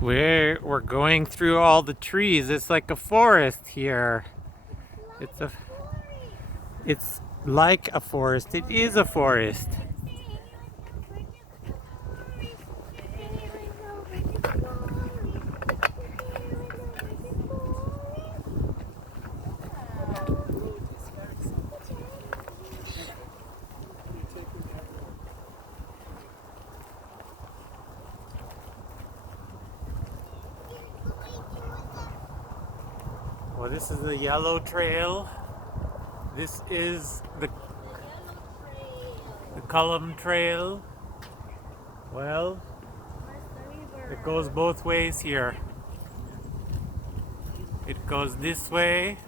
We're going through all the trees. It's like a forest here. It's like a forest. It is a forest. Well, this is the yellow trail. This is the column trail. Well, it goes both ways here. It goes this way.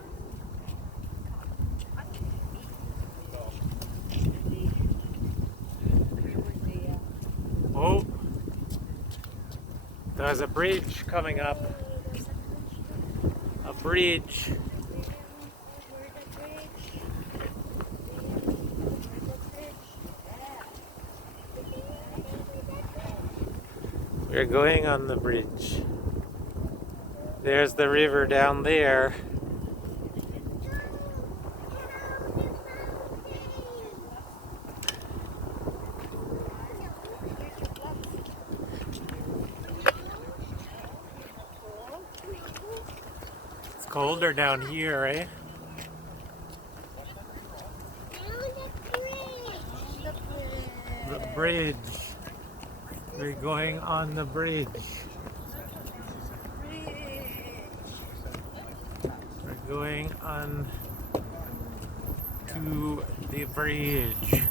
Oh, there's a bridge coming up. A bridge. We're going on the bridge. There's the river down there. It's colder down here, eh? The bridge. We're going on the bridge. We're going on to the bridge.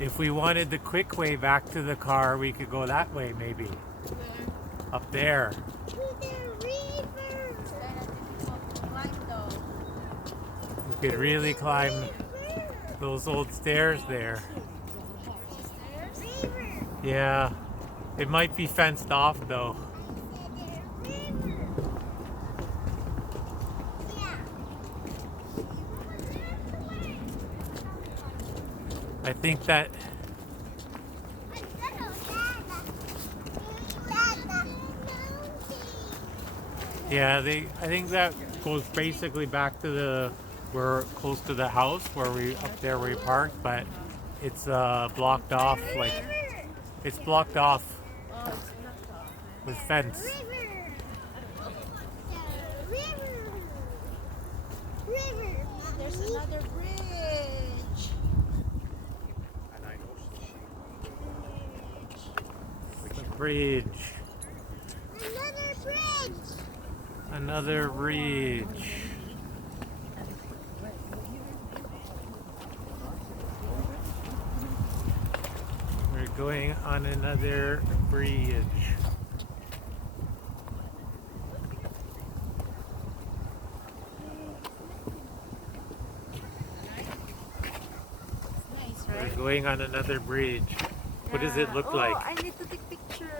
If we wanted the quick way back to the car, we could go that way maybe. Where? Up there. To the river. We could really climb those old stairs there. River. Yeah. It might be fenced off though. I think that I think that goes basically back to we're close to the house where up there we parked, but it's blocked off, like it's blocked off Oh, it's not off. with fence. River. There's another bridge. The bridge. Another bridge. Another bridge. We're going on another bridge. Nice, We're right? going on another bridge. What does it look like? I need to take picture.